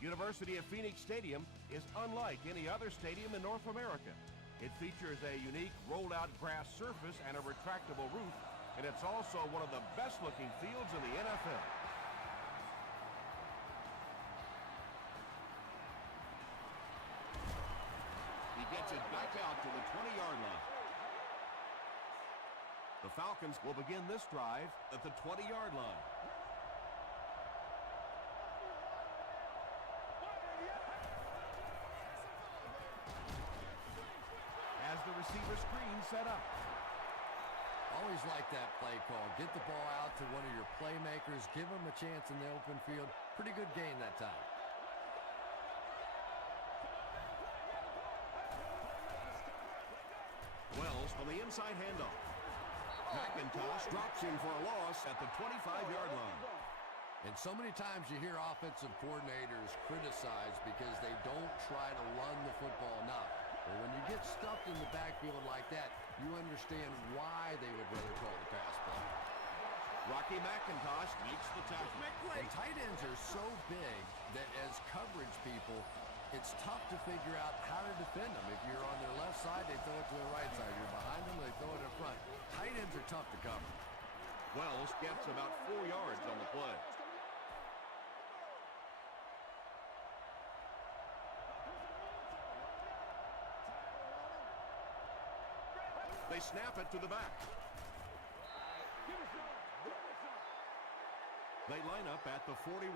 University of Phoenix Stadium is unlike any other stadium in North America. It features a unique rolled-out grass surface and a retractable roof, and it's also one of the best-looking fields in the NFL. He gets it back out to the 20-yard line. The Falcons will begin this drive at the 20-yard line. As the receiver screen set up. Always like that play call. Get the ball out to one of your playmakers. Give them a chance in the open field. Pretty good game that time. Wells on the inside handoff. McIntosh drops in for a loss at the 25-yard line. And so many times you hear offensive coordinators criticized because they don't try to run the football enough. But when you get stuffed in the backfield like that, you understand why they would rather call the pass play. Rocky McIntosh makes the tackle. And tight ends are so big that as coverage people, it's tough to figure out how to defend them. If you're on their left side, they throw it to the right side. You're behind them, they throw it in front. Tight ends are tough to cover. Wells gets about 4 yards on the play. They snap it to the back. They line up at the 41.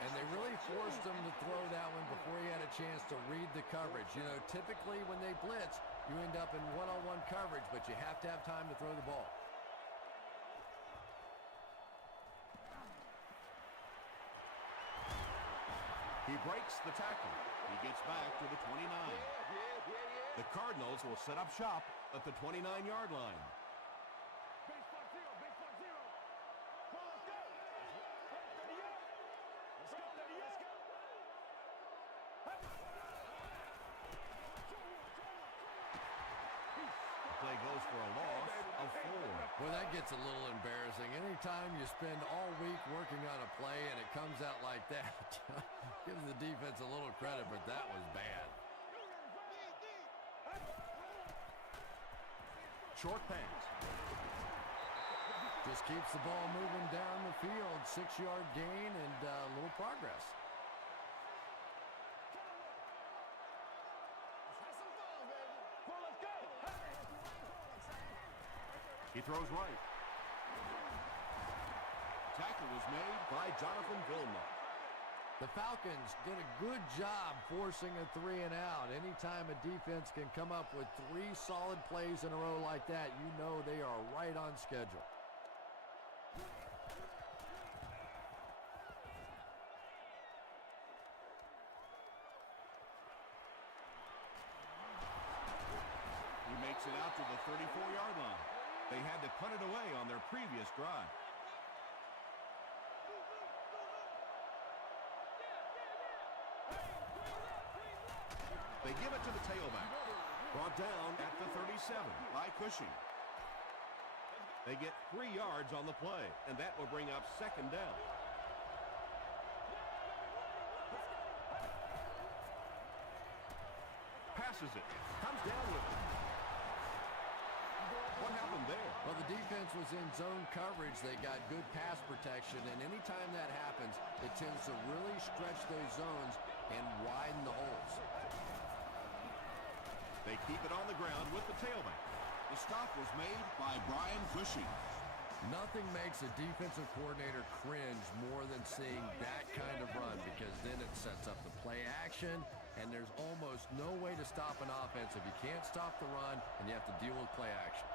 And they really forced him to throw that one before he had a chance to read the coverage. You know, typically when they blitz, you end up in one-on-one coverage, but you have to have time to throw the ball. He breaks the tackle. He gets back to the 29. The Cardinals will set up shop at the 29-yard line. Play goes for a loss of 4. Well, that gets a little embarrassing. Anytime you spend all week working on a play and it comes out like that, gives the defense a little credit, but that was bad. Short pass. Just keeps the ball moving down the field. 6-yard gain and a little progress. He throws right. Tackle was made by Jonathan Vilma. The Falcons did a good job forcing a 3-and-out. Anytime a defense can come up with 3 solid plays in a row like that, you know they are right on schedule. He makes it out to the 34-yard line. They had to punt it away on their previous drive. They give it to the tailback. Brought down at the 37 by Cushing. They get 3 yards on the play, and that will bring up 2nd down. Passes it. Comes down with it. What happened there? Well, the defense was in zone coverage. They got good pass protection, and anytime that happens, it tends to really stretch those zones and widen the holes. They keep it on the ground with the tailback. The stop was made by Brian Cushing. Nothing makes a defensive coordinator cringe more than seeing that kind of run, because then it sets up the play action, and there's almost no way to stop an offense if you can't stop the run and you have to deal with play action.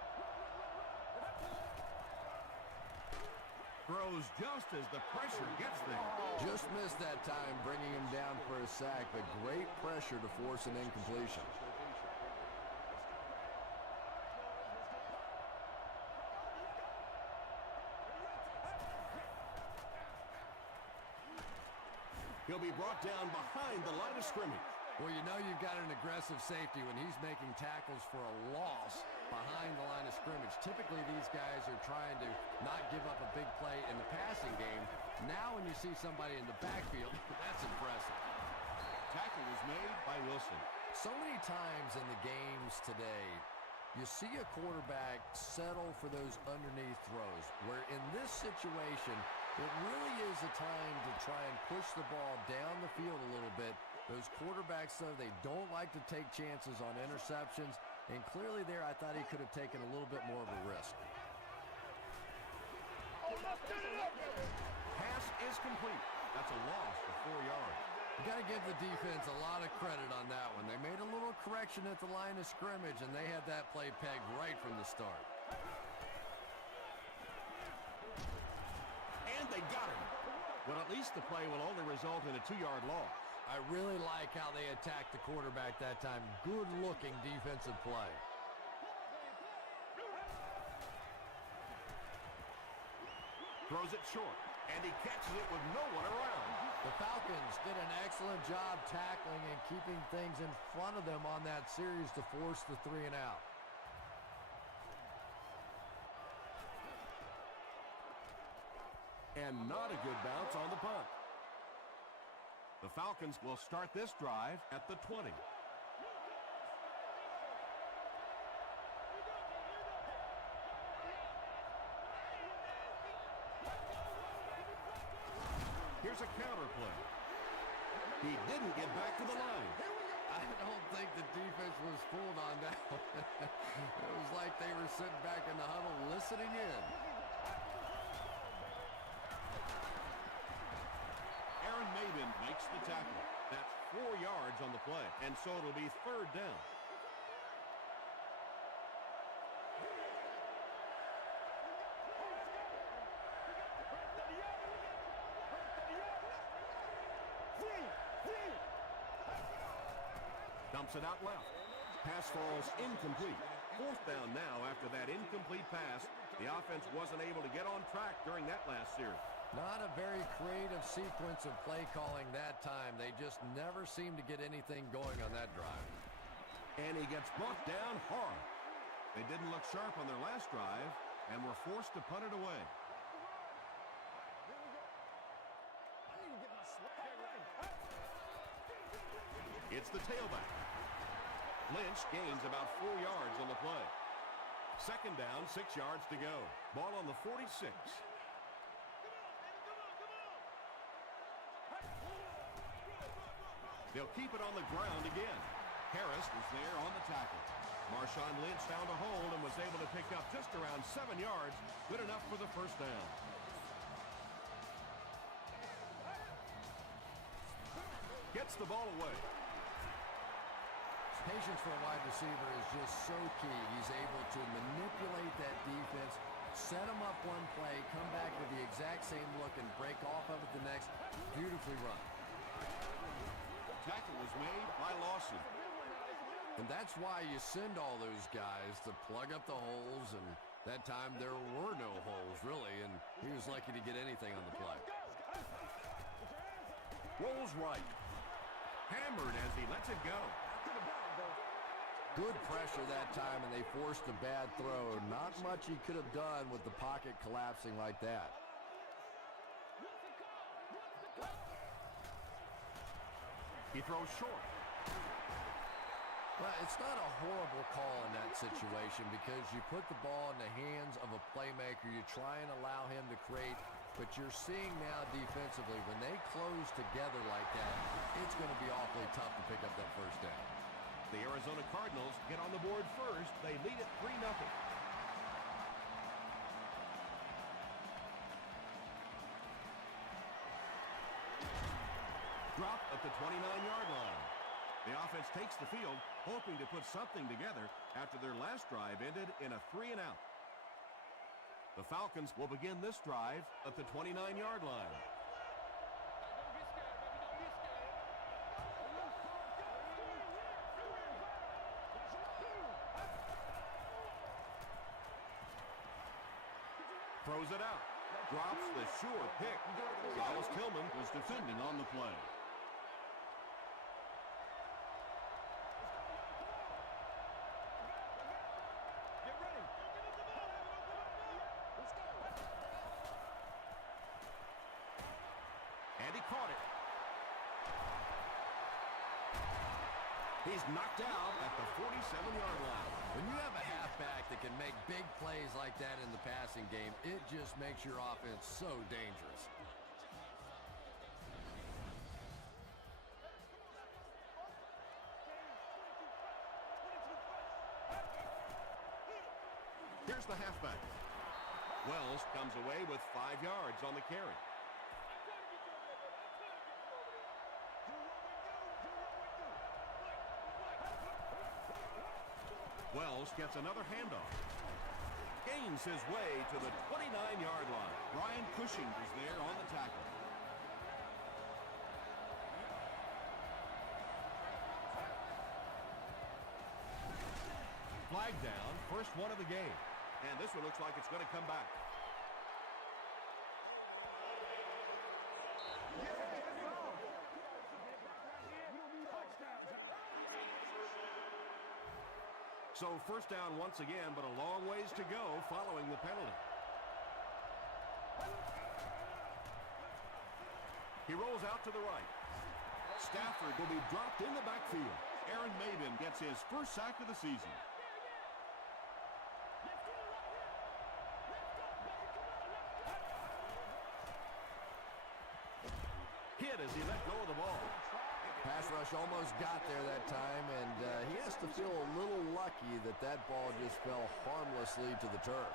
Throws just as the pressure gets there. Just missed that time, bringing him down for a sack, but great pressure to force an incompletion. He'll be brought down behind the line of scrimmage. Well, you know you've got an aggressive safety when he's making tackles for a loss behind the line of scrimmage. Typically, these guys are trying to not give up a big play in the passing game. Now when you see somebody in the backfield, that's impressive. Tackle was made by Wilson. So many times in the games today, you see a quarterback settle for those underneath throws, where in this situation, it really is a time to try and push the ball down the field a little bit. Those quarterbacks, though, they don't like to take chances on interceptions, and clearly there I thought he could have taken a little bit more of a risk. Pass is complete. That's a loss for 4 yards. You got to give the defense a lot of credit on that one. They made a little correction at the line of scrimmage, and they had that play pegged right from the start. And they got him. But at least the play will only result in a 2-yard loss. I really like how they attacked the quarterback that time. Good-looking defensive play. Throws it short, and he catches it with no one around. The Falcons did an excellent job tackling and keeping things in front of them on that series to force the 3 and out. And not a good bounce on the punt. The Falcons will start this drive at the 20. Here's a counter play. He didn't get back to the line. I don't think the defense was fooled on that one. It was like they were sitting back in the huddle listening in. Maven makes the tackle. That's 4 yards on the play, and so it'll be 3rd down. Dumps it out left. Pass falls incomplete. 4th down now after that incomplete pass. The offense wasn't able to get on track during that last series. Not a very creative sequence of play calling that time. They just never seemed to get anything going on that drive. And he gets brought down hard. They didn't look sharp on their last drive and were forced to punt it away. It's the tailback. Lynch gains about 4 yards on the play. 2nd down, 6 yards to go. Ball on the 46. They'll keep it on the ground again. Harris was there on the tackle. Marshawn Lynch found a hole and was able to pick up just around 7 yards. Good enough for the 1st down. Gets the ball away. Patience for a wide receiver is just so key. He's able to manipulate that defense, set them up one play, come back with the exact same look, and break off of it the next. Beautifully run. Tackle was made by Lawson. And that's why you send all those guys to plug up the holes, and that time there were no holes, really, and he was lucky to get anything on the play. Rolls right. Hammered as he lets it go. Good pressure that time, and they forced a bad throw. Not much he could have done with the pocket collapsing like that. He throws short. Well, it's not a horrible call in that situation because you put the ball in the hands of a playmaker. You try and allow him to create, but you're seeing now defensively, when they close together like that, it's going to be awfully tough to pick up that 1st down. The Arizona Cardinals get on the board first. They lead it 3-0. Drop at the 29-yard line. The offense takes the field, hoping to put something together after their last drive ended in a 3-and-out. The Falcons will begin this drive at the 29-yard line. Throws it out. Drops the sure pick. Dallas Tillman was defending on the play. caught it. He's knocked out at the 47-yard line. When you have a halfback that can make big plays like that in the passing game, it just makes your offense so dangerous. Here's the halfback. Wells comes away with 5 yards on the carry. Wells gets another handoff. Gains his way to the 29-yard line. Brian Cushing is there on the tackle. Flag down, first one of the game. And this one looks like it's going to come back. So first down once again, but a long ways to go following the penalty. He rolls out to the right. Stafford will be dropped in the backfield. Aaron Maven gets his first sack of the season. Hit as he let go of the ball. Pass rush almost got there that time, and he has to feel a little lucky that that ball just fell harmlessly to the turf.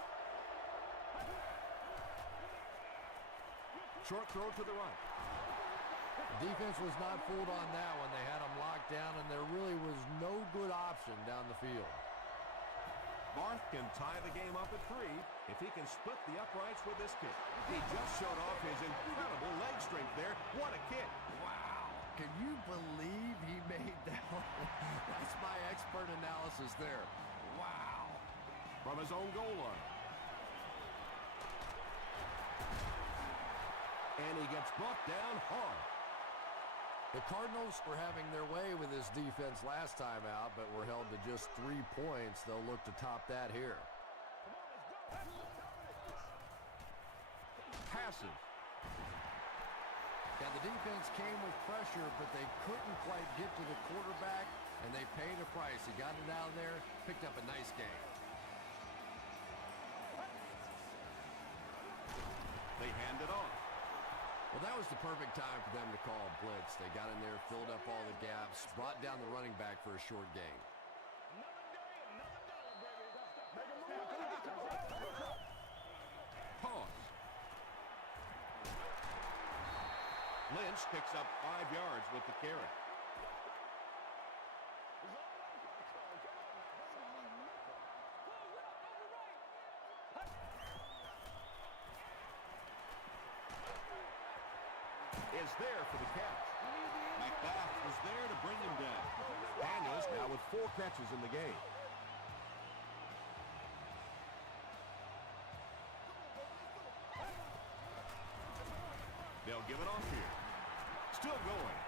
Short throw to the right. The defense was not fooled on that one. They had him locked down, and there really was no good option down the field. Barth can tie the game up at 3 if he can split the uprights with this kick. He just showed off his incredible leg strength there. What a kick. Wow. Can you believe he made that one? That's my expert analysis there. Wow. From his own goal line. And he gets brought down hard. The Cardinals were having their way with this defense last time out, but were held to just 3 points. They'll look to top that here. Passes. Yeah, the defense came with pressure, but they couldn't quite get to the quarterback, and they paid a price. He got it out of there, picked up a nice game. They hand it off. Well, that was the perfect time for them to call a blitz. They got in there, filled up all the gaps, brought down the running back for a short gain. Pause. Lynch picks up 5 yards with the carry. Is there for the catch. McBath was there to bring him down. Daniels now with 4 catches in the game. They'll give it off here. Still going.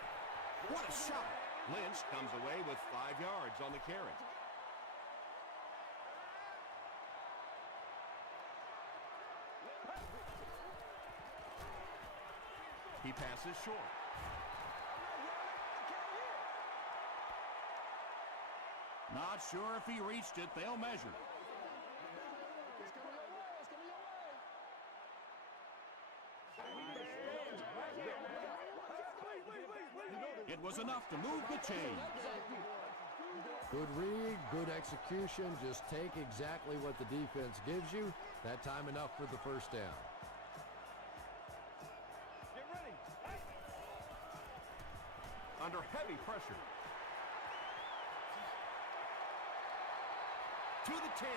What a shot. Lynch comes away with 5 yards on the carry. He passes short. Not sure if he reached it. They'll measure. It was enough to move the chains. Good read, good execution. Just take exactly what the defense gives you. That time enough for the first down. Under heavy pressure. To the 10.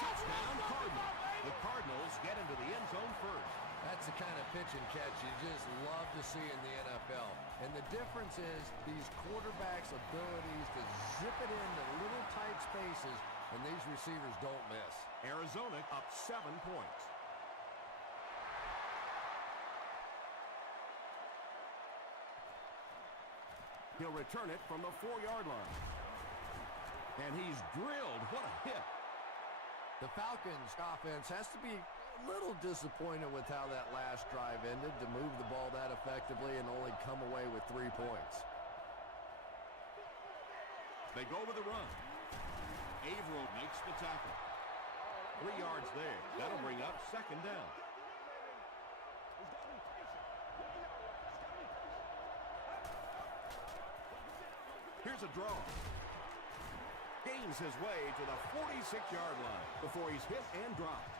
Touchdown, Cardinals. The Cardinals get into the end zone first. That's the kind of pitch and catch you just love to see in the NFL. And the difference is these quarterbacks' abilities to zip it into little tight spaces, and these receivers don't miss. Arizona up 7 points. He'll return it from the 4-yard line. And he's drilled. What a hit. The Falcons offense has to be A little disappointed with how that last drive ended, to move the ball that effectively and only come away with 3 points. They go with the run. Averill makes the tackle. 3 yards there. That'll bring up second down. Here's a draw. Gains his way to the 46-yard line before he's hit and dropped.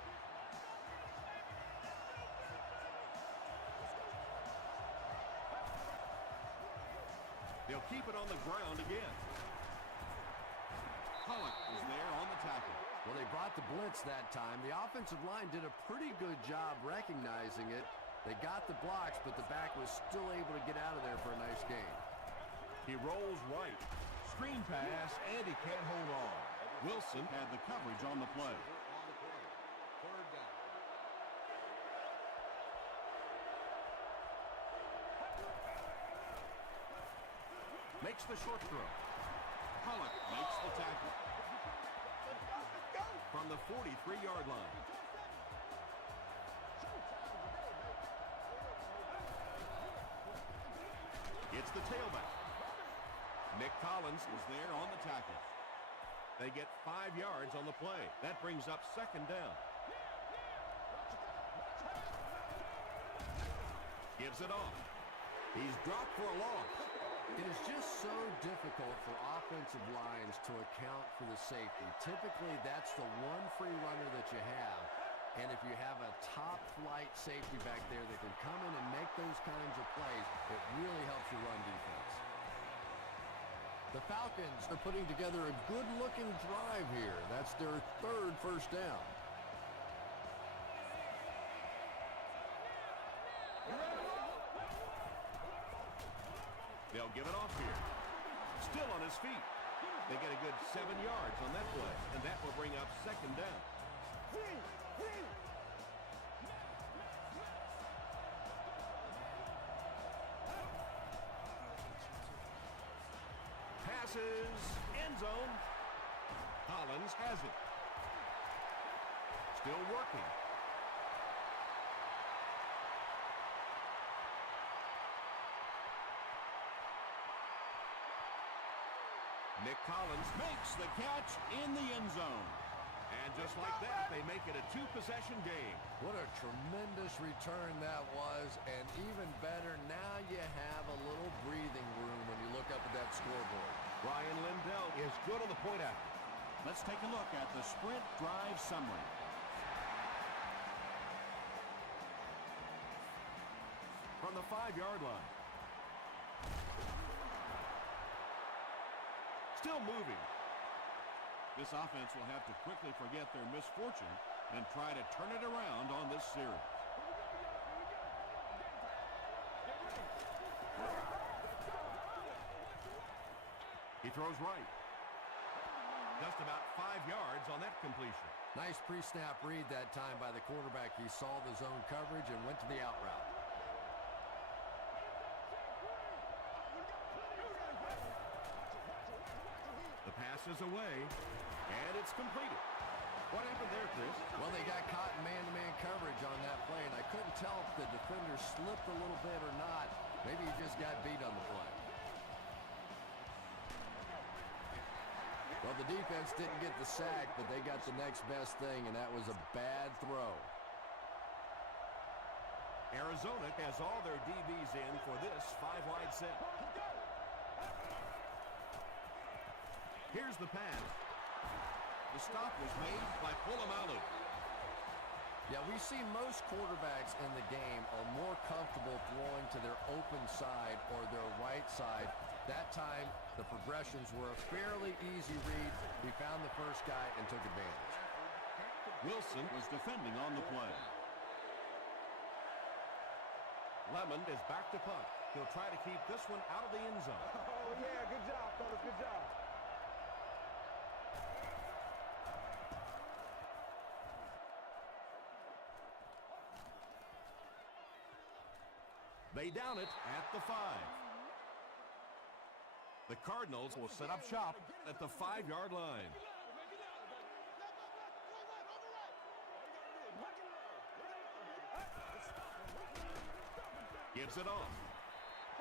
They'll keep it on the ground again. Pollock is there on the tackle. Well, they brought the blitz that time. The offensive line did a pretty good job recognizing it. They got the blocks, but the back was still able to get out of there for a nice gain. He rolls right. Screen pass, and he can't hold on. Wilson had the coverage on the play. Makes the short throw. Pollock makes the tackle. From the 43-yard line. It's the tailback. Nick Collins is there on the tackle. They get 5 yards on the play. That brings up second down. Gives it off. He's dropped for a loss. It is just so difficult for offensive lines to account for the safety. Typically, that's the one free runner that you have. And if you have a top-flight safety back there that can come in and make those kinds of plays, it really helps your run defense. The Falcons are putting together a good-looking drive here. That's their 3rd first down. They'll give it off here. Still on his feet. They get a good 7 yards on that play, and that will bring up second down. Passes, end zone. Collins has it. Still working. Nick Collins makes the catch in the end zone. And just like that, they make it a 2-possession game. What a tremendous return that was. And even better, now you have a little breathing room when you look up at that scoreboard. Ryan Lindell is good on the point after. Let's take a look at the sprint drive summary. From the 5-yard line. Still moving. This offense will have to quickly forget their misfortune and try to turn it around on this series. He throws right. Just about 5 yards on that completion. Nice pre-snap read that time by the quarterback. He saw the zone coverage and went to the out route. The pass is away, and it's completed. What happened there, Chris? Well, they got caught in man-to-man coverage on that play, and I couldn't tell if the defender slipped a little bit or not. Maybe he just got beat on the play. Well, the defense didn't get the sack, but they got the next best thing, and that was a bad throw. Arizona has all their DBs in for this 5-wide set. Here's the pass. The stop was made by Polamalu. Yeah, we see most quarterbacks in the game are more comfortable throwing to their open side or their right side. That time, the progressions were a fairly easy read. He found the first guy and took advantage. Wilson was defending on the play. Lemon is back to punt. He'll try to keep this one out of the end zone. Oh, yeah, good job, fellas, good job. They down it at the 5. The Cardinals will set up shop at the 5-yard line. Gives it off.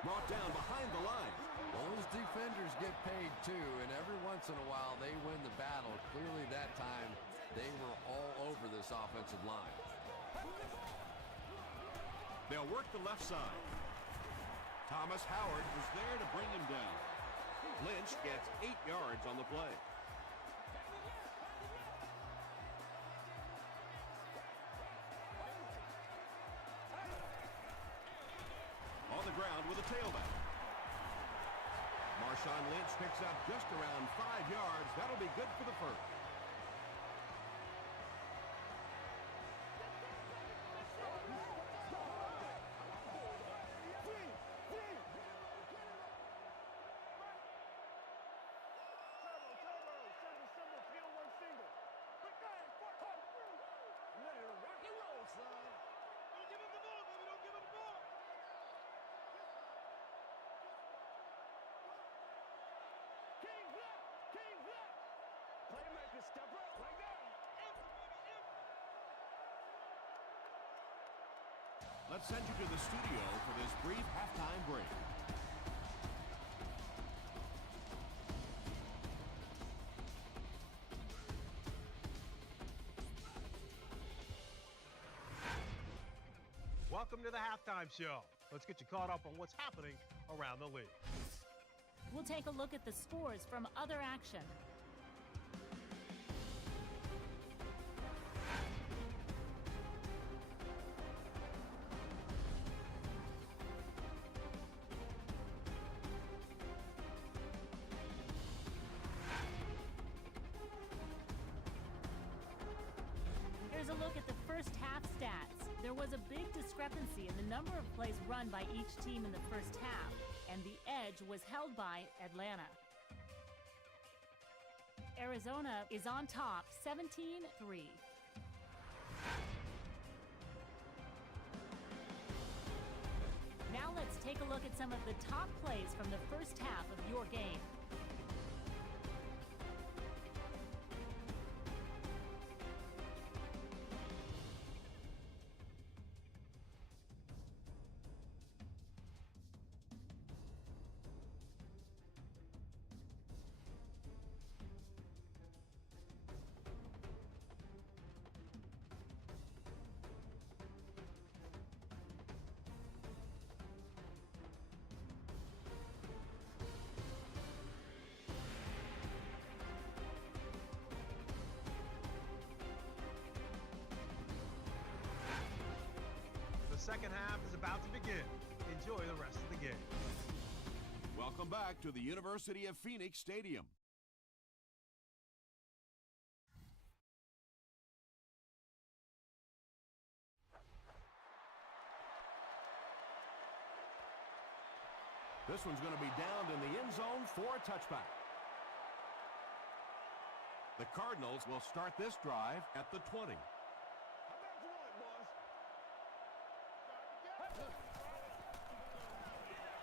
Brought down behind the line. Those defenders get paid too, and every once in a while they win the battle. Clearly that time they were all over this offensive line. They'll work the left side. Thomas Howard was there to bring him down. Lynch gets 8 yards on the play. On the ground with a tailback. Marshawn Lynch picks up just around 5 yards. That'll be good for the first. Let's send you to the studio for this brief halftime break. Welcome to the halftime show. Let's get you caught up on what's happening around the league. We'll take a look at the scores from other action. Here's a look at the first half stats. There was a big discrepancy in the number of plays run by each team in the first half, and the edge was held by Atlanta. Arizona is on top, 17-3. Now let's take a look at some of the top plays from the first half of your game. The second half is about to begin. Enjoy the rest of the game. Welcome back to the University of Phoenix Stadium. This one's going to be downed in the end zone for a touchback. The Cardinals will start this drive at the 20.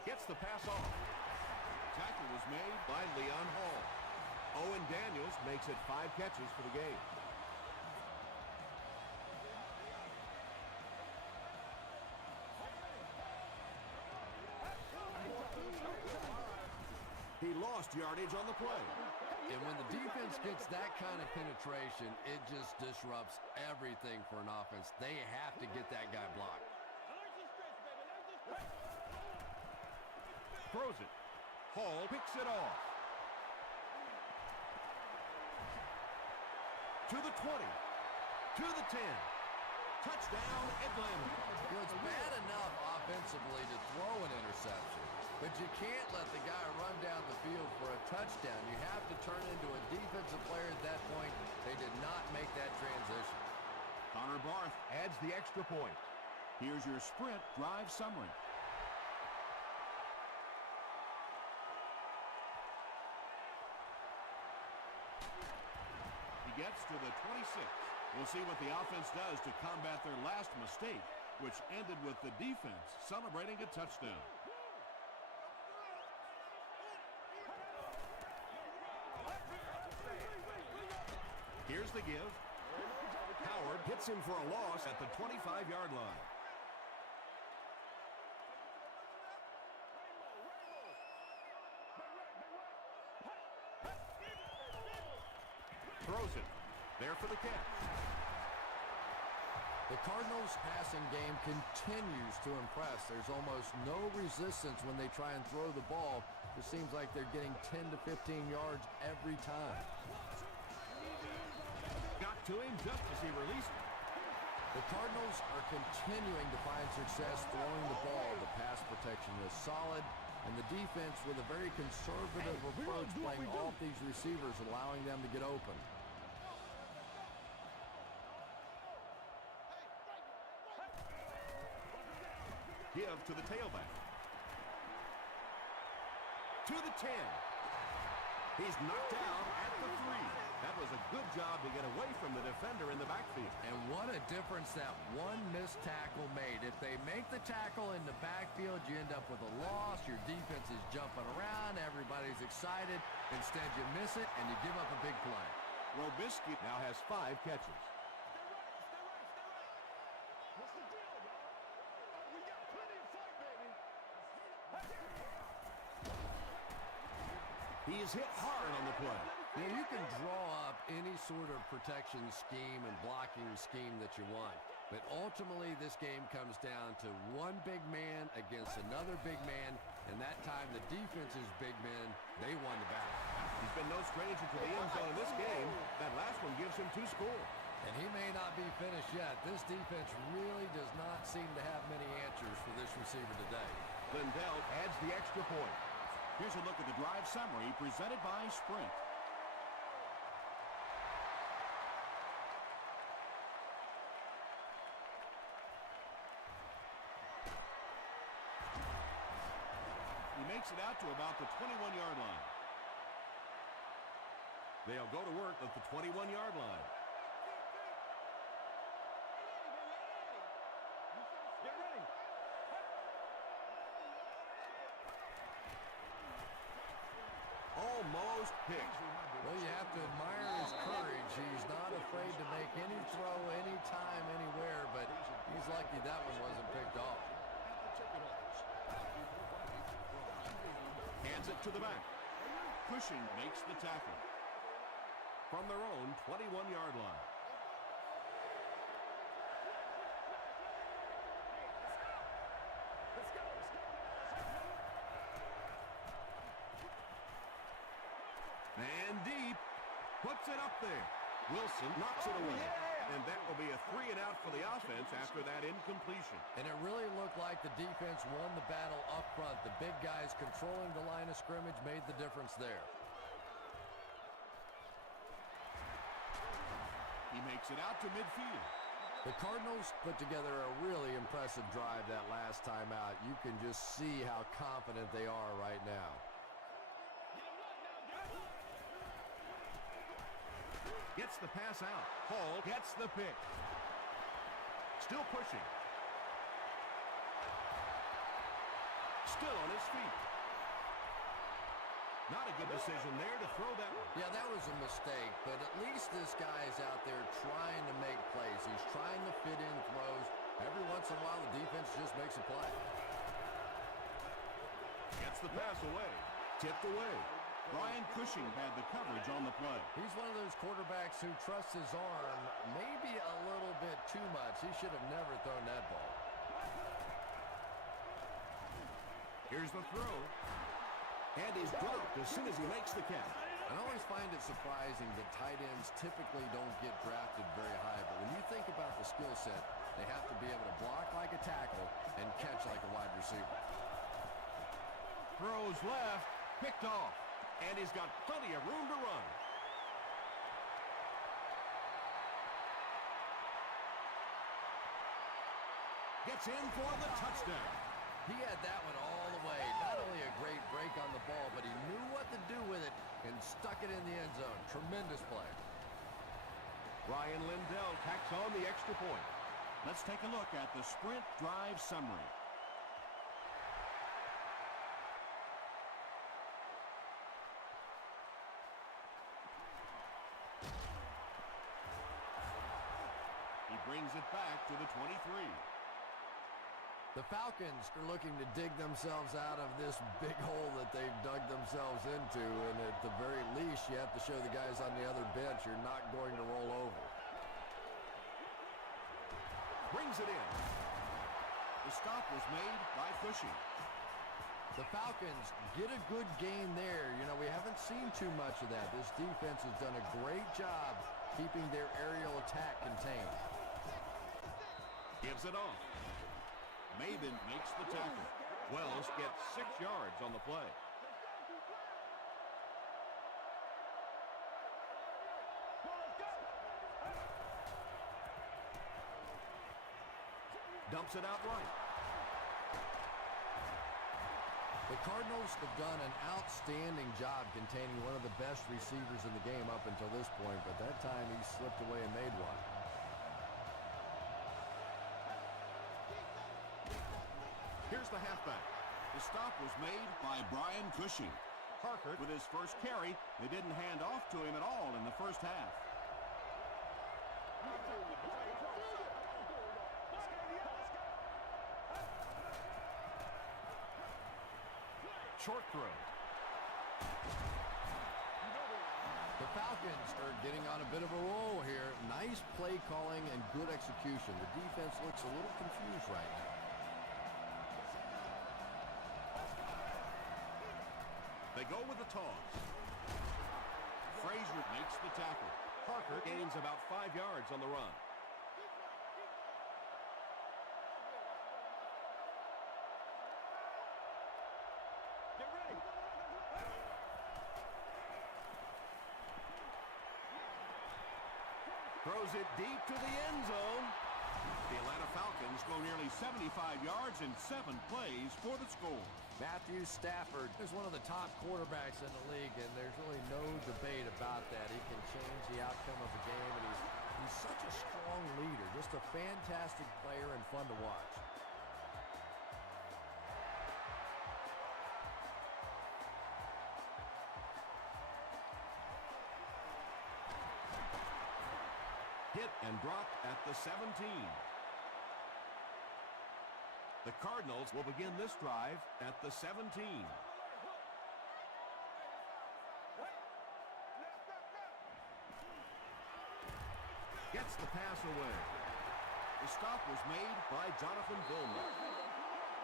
Gets the pass off. Tackle was made by Leon Hall. Owen Daniels makes it 5 catches for the game. He lost yardage on the play. And when the defense gets that kind of penetration, it just disrupts everything for an offense. They have to get that guy blocked. Throws it. Hall picks it off. To the 20. To the 10. Touchdown, Atlanta. It's bad enough offensively to throw an interception, but you can't let the guy run down the field for a touchdown. You have to turn into a defensive player at that point. They did not make that transition. Connor Barth adds the extra point. Here's your sprint drive summary. He gets to the 26. We'll see what the offense does to combat their last mistake, which ended with the defense celebrating a touchdown. Here's the give. Howard hits him for a loss at the 25-yard line. throws it. There for the catch. The Cardinals' passing game continues to impress. There's almost no resistance when they try and throw the ball. It seems like they're getting 10 to 15 yards every time. Got to him just as he released it. The Cardinals are continuing to find success throwing the ball. The pass protection is solid, and the defense with a very conservative approach playing off these receivers, allowing them to get open. Give to the tailback. To the 10. He's knocked out at the 3. That was a good job to get away from the defender in the backfield. And what a difference that one missed tackle made. If they make the tackle in the backfield, you end up with a loss. Your defense is jumping around. Everybody's excited. Instead, you miss it, and you give up a big play. Robisky now has 5 catches. He is hit hard on the play. Now, you can draw up any sort of protection scheme and blocking scheme that you want. But ultimately, this game comes down to one big man against another big man. And that time, the defense's big men, they won the battle. He's been no stranger to the end zone in this game. That last one gives him 2 scores. And he may not be finished yet. This defense really does not seem to have many answers for this receiver today. Lindell adds the extra point. Here's a look at the drive summary presented by Sprint. He makes it out to about the 21-yard line. They'll go to work at the 21-yard line. Get ready. Almost picked. Well, you have to admire his courage. He's not afraid to make any throw, anytime, anywhere, but he's lucky that one wasn't picked off. Hands it to the back. Cushing makes the tackle. From their own 21-yard line. And deep. Puts it up there. Wilson knocks it away. And that will be a 3 and out for the offense after that incompletion. And it really looked like the defense won the battle up front. The big guys controlling the line of scrimmage made the difference there. He makes it out to midfield. The Cardinals put together a really impressive drive that last time out. You can just see how confident they are right now. Gets the pass out. Hall gets the pick. Still pushing. Still on his feet. Not a good decision there to throw that one. Yeah, that was a mistake, but at least this guy is out there trying to make plays. He's trying to fit in throws. Every once in a while, the defense just makes a play. Gets the pass away. Tipped away. Brian Cushing had the coverage on the play. He's one of those quarterbacks who trusts his arm maybe a little bit too much. He should have never thrown that ball. Here's the throw. And he's dropped as soon as he makes the catch. I always find it surprising that tight ends typically don't get drafted very high, but when you think about the skill set, they have to be able to block like a tackle and catch like a wide receiver. Throws left, picked off, and he's got plenty of room to run. Gets in for the touchdown. He had that one all the way. Not only a great break on the ball, but he knew what to do with it and stuck it in the end zone. Tremendous play. Ryan Lindell tacks on the extra point. Let's take a look at the Sprint drive summary. He brings it back to the 23. The Falcons are looking to dig themselves out of this big hole that they've dug themselves into, and at the very least, you have to show the guys on the other bench you're not going to roll over. Brings it in. The stop was made by Cushing. The Falcons get a good game there. You know, we haven't seen too much of that. This defense has done a great job keeping their aerial attack contained. Gives it off. Maben makes the tackle. Wells gets 6 yards on the play. Dumps it out right. The Cardinals have done an outstanding job containing one of the best receivers in the game up until this point, but that time he slipped away and made one. Here's the halfback. The stop was made by Brian Cushing. Harkert with his first carry. They didn't hand off to him at all in the first half. Short throw. The Falcons are getting on a bit of a roll here. Nice play calling and good execution. The defense looks a little confused right now. They go with the toss. Frazier makes the tackle. Parker gains about 5 yards on the run. Get ready. Throws it deep to the end zone. The Atlanta Falcons go nearly 75 yards in 7 plays for the score. Matthew Stafford is one of the top quarterbacks in the league, and there's really no debate about that. He can change the outcome of the game, and he's such a strong leader, just a fantastic player and fun to watch. Hit and dropped at the 17. The Cardinals will begin this drive at the 17. Gets the pass away. The stop was made by Jonathan Vilma.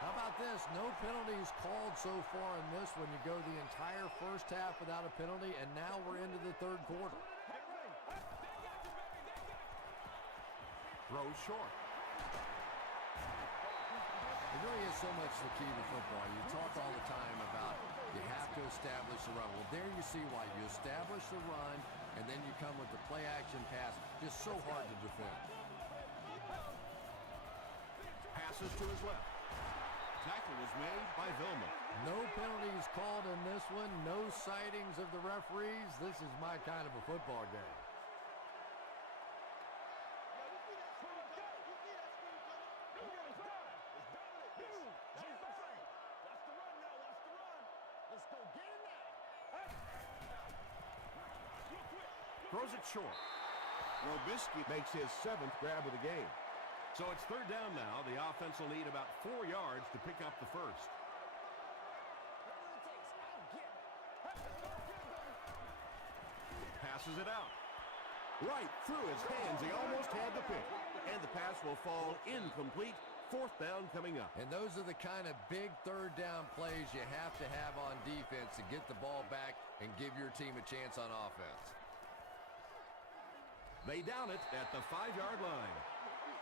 How about this? No penalties called so far in this when you go the entire first half without a penalty, and now we're into the third quarter. Throws short. It really is so much the key to football. You talk all the time about you have to establish the run. Well, there you see why. You establish the run, and then you come with the play-action pass. Just so hard to defend. Passes to his left. Tackle was made by Vilma. No penalties called in this one. No sightings of the referees. This is my kind of a football game. Throws it short. Robisky makes his 7th grab of the game. So it's third down now. The offense will need about 4 yards to pick up the first. Passes it out. Right through his hands. He almost had the pick. And the pass will fall incomplete. 4th down coming up. And those are the kind of big third down plays you have to have on defense to get the ball back and give your team a chance on offense. They down it at the 5-yard line.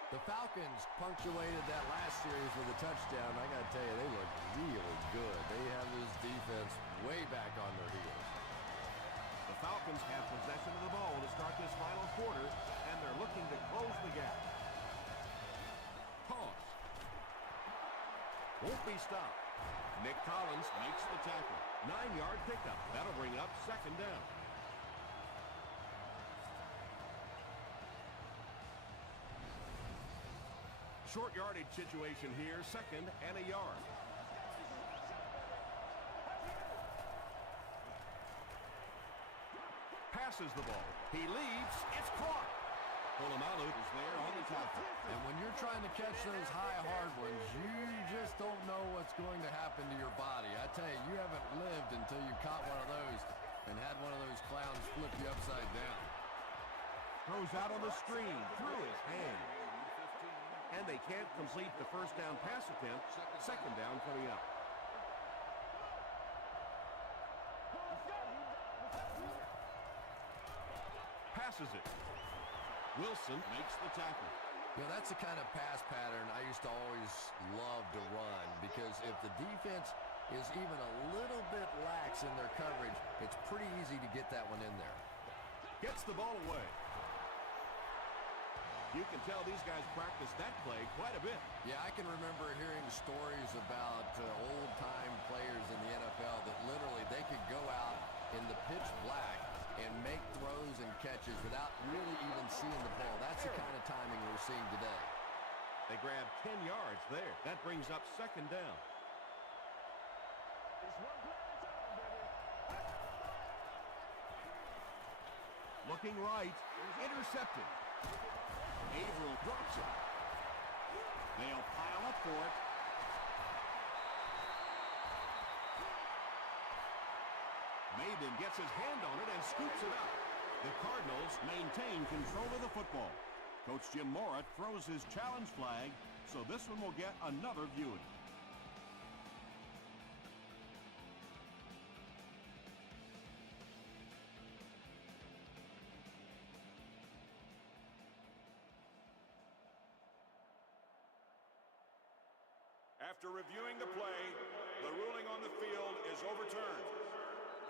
The Falcons punctuated that last series with a touchdown. I got to tell you, they look really good. They have this defense way back on their heels. The Falcons have possession of the ball to start this final quarter, and they're looking to close the gap. Toss. Won't be stopped. Nick Collins makes the tackle. 9-yard pickup. That'll bring up 2nd down. Short yardage situation here, 2nd and a yard. Passes the ball. He leaps. It's caught. Polamalu is there on the tackle. And when you're trying to catch those high, hard ones, you just don't know what's going to happen to your body. I tell you, you haven't lived until you caught one of those and had one of those clowns flip you upside down. Throws out on the screen through his hand. And they can't complete the first down pass attempt. Second down coming up. Passes it. Wilson makes the tackle. You know, that's the kind of pass pattern I used to always love to run, because if the defense is even a little bit lax in their coverage, it's pretty easy to get that one in there. Gets the ball away. You can tell these guys practice that play quite a bit. Yeah, I can remember hearing stories about old-time players in the NFL that literally they could go out in the pitch black and make throws and catches without really even seeing the ball. That's the kind of timing we're seeing today. They grab 10 yards there. That brings up second down. Looking right. Intercepted. Averill drops it. They'll pile up for it. Maben gets his hand on it and scoops it up. The Cardinals maintain control of the football. Coach Jim Mora throws his challenge flag, so this one will get another viewing. After reviewing the play, the ruling on the field is overturned.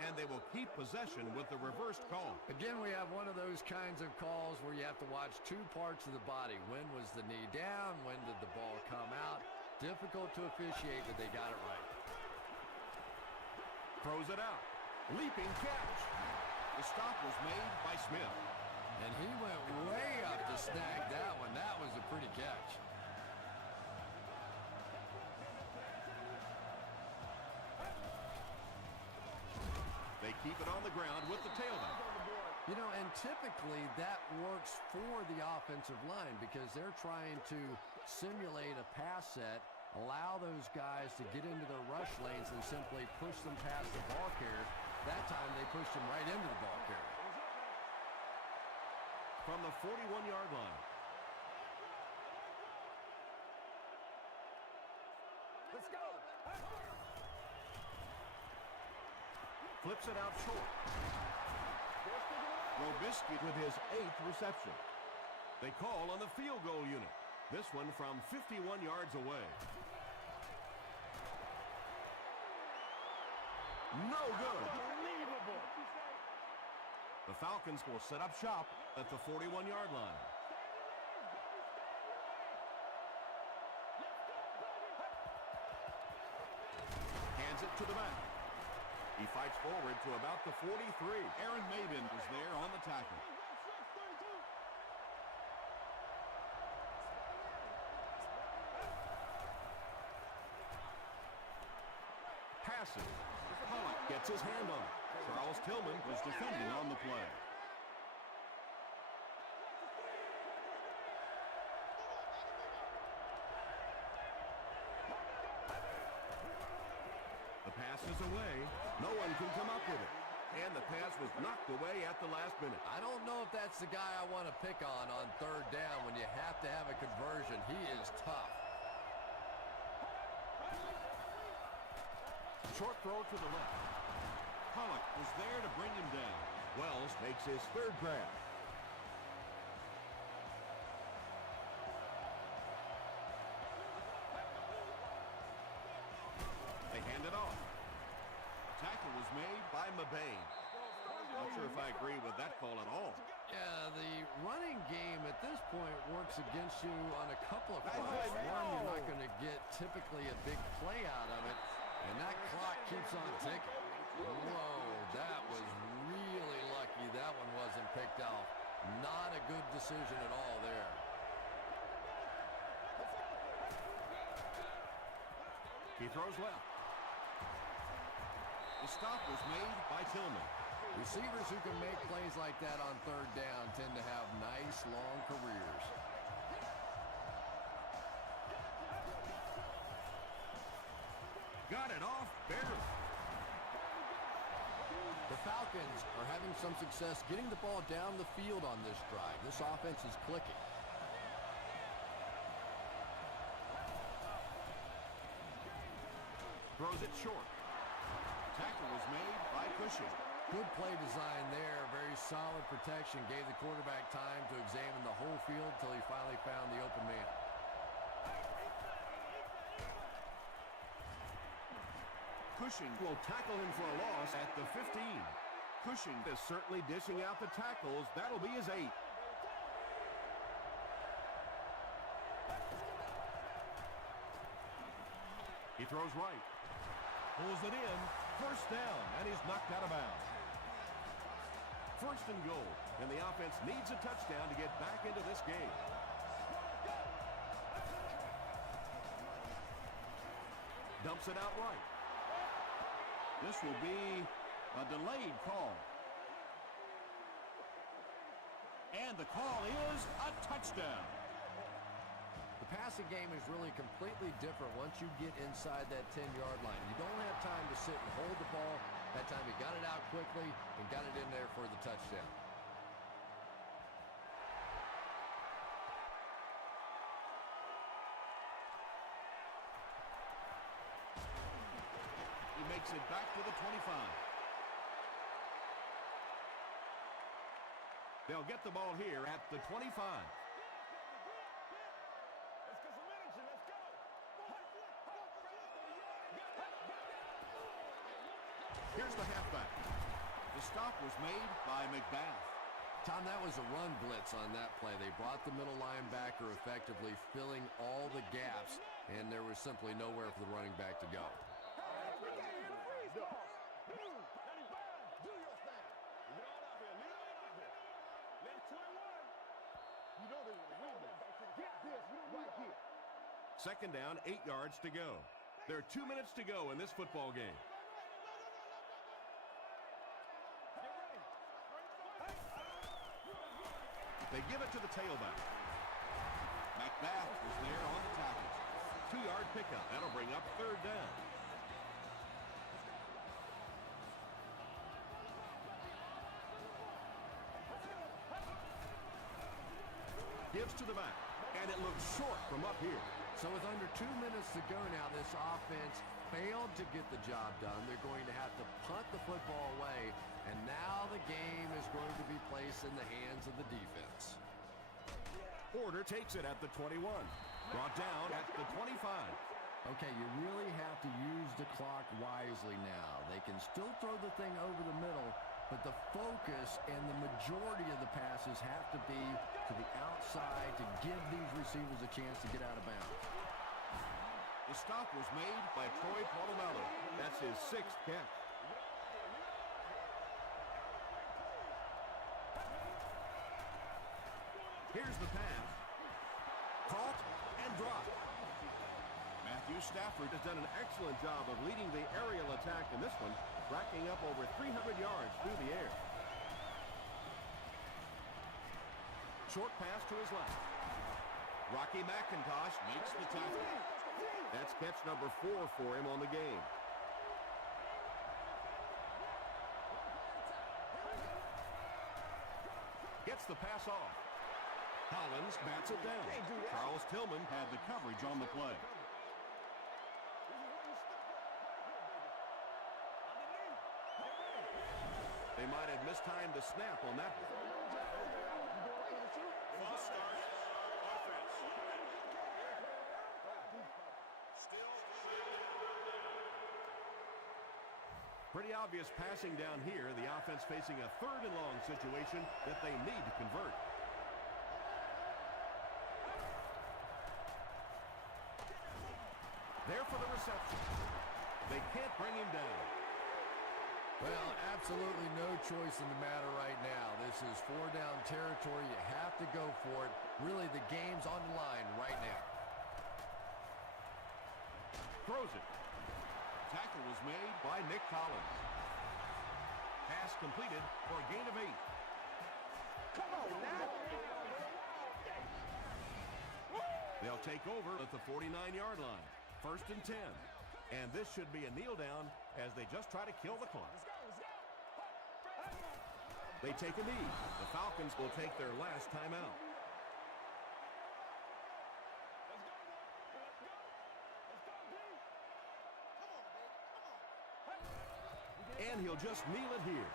And they will keep possession with the reversed call. Again, we have one of those kinds of calls where you have to watch two parts of the body. When was the knee down? When did the ball come out? Difficult to officiate, but they got it right. Throws it out. Leaping catch. The stop was made by Smith. And he went way up to snag that one. That was a pretty catch. They keep it on the ground with the tailback. You know, and typically that works for the offensive line because they're trying to simulate a pass set, allow those guys to get into their rush lanes and simply push them past the ball carrier. That time they pushed him right into the ball carrier. From the 41-yard line. Let's go. Flips it out short. Robisky with his 8th reception. They call on the field goal unit. This one from 51 yards away. No good. Unbelievable. The Falcons will set up shop at the 41-yard line. Hands it to the back. He fights forward to about the 43. Aaron Maben was there on the tackle. Passes. Pollock gets his hand on it. Charles Tillman Was defending on the play. The pass is away. No one can come up with it. And the pass was knocked away at the last minute. I don't know if that's the guy I want to pick on third down when you have to have a conversion. He is tough. Short throw to the left. Pollock was there to bring him down. Wells makes his third grab. They hand it off. Tackle was made by Maben. Not sure if I agree with that call at all. Yeah, the running game at this point works against you on a couple of fronts. One, you're not going to get typically a big play out of it, and that clock keeps on ticking. Whoa, that was really lucky that one wasn't picked off. Not a good decision at all there. He throws left. The stop was made by Tillman. Receivers who can make plays like that on third down tend to have nice, long careers. Got it off barely. The Falcons are having some success getting the ball down the field on this drive. This offense is clicking. Throws it short. Tackle was made by Cushing. Good play design there. Very solid protection. Gave the quarterback time to examine the whole field until he finally found the open man. Cushing will tackle him for a loss at the 15. Cushing is certainly dishing out the tackles. That'll be his 8th. He throws right. Pulls it in. First down, and he's knocked out of bounds. First and goal, and the offense needs a touchdown to get back into this game. Dumps it out right. This will be a delayed call. And the call is a touchdown. The passing game is really completely different once you get inside that 10-yard line. You don't have time to sit and hold the ball. That time he got it out quickly and got it in there for the touchdown. He makes it back to the 25. They'll get the ball here at the 25. Here's the halfback. The stop was made by McBath. Tom, that was a run blitz on that play. They brought the middle linebacker effectively filling all the gaps, and there was simply nowhere for the running back to go. Second down, 8 yards to go. There are 2 minutes to go in this football game. They give it to the tailback. McBath is there on the tackle. 2-yard pickup. That'll bring up third down. Gives to the back. And it looks short from up here. So with under 2 minutes to go now, this offense failed to get the job done. They're going to have to punt the football away, and now the game is going to be placed in the hands of the defense. Porter takes it at the 21. Brought down at the 25. Okay, you really have to use the clock wisely now. They can still throw the thing over the middle, but the focus and the majority of the passes have to be to the outside to give these receivers a chance to get out of bounds. The stop was made by Troy Polamalu. That's his 6th catch. Here's the pass. Caught and dropped. Matthew Stafford has done an excellent job of leading the aerial attack in this one, racking up over 300 yards through the air. Short pass to his left. Rocky McIntosh makes the tackle. That's catch number 4 for him on the game. Gets the pass off. Hollins bats it down. Charles Tillman had the coverage on the play. They might have mistimed the snap on that one. False start. Offense. Pretty obvious passing down here. The offense facing a third and long situation that they need to convert. There for the reception. They can't bring him down. Well, absolutely no choice in the matter right now. This is 4-down territory. You have to go for it. Really, the game's on the line right now. Throws it. Tackle was made by Nick Collins. Pass completed for a gain of 8. Come on now. They'll take over at the 49-yard line. 1st and 10. And this should be a kneel down as they just try to kill the clock. They take a knee. The Falcons will take their last timeout. And he'll just kneel it here.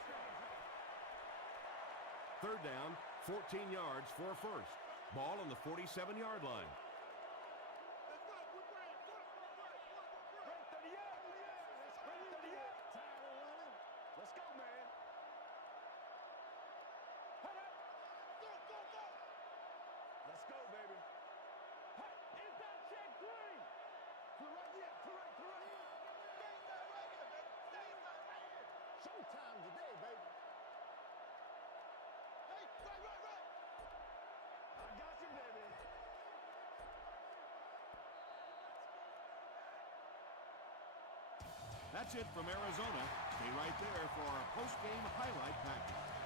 3rd down, 14 yards for a first. Ball on the 47-yard line. Let's go, man. Let's go, baby. Is that check green? To the right, yeah, to the right, to the right. Showtime today, baby. Hey, right. I got you, baby. That's it from Arizona. Stay right there for our post-game highlight package.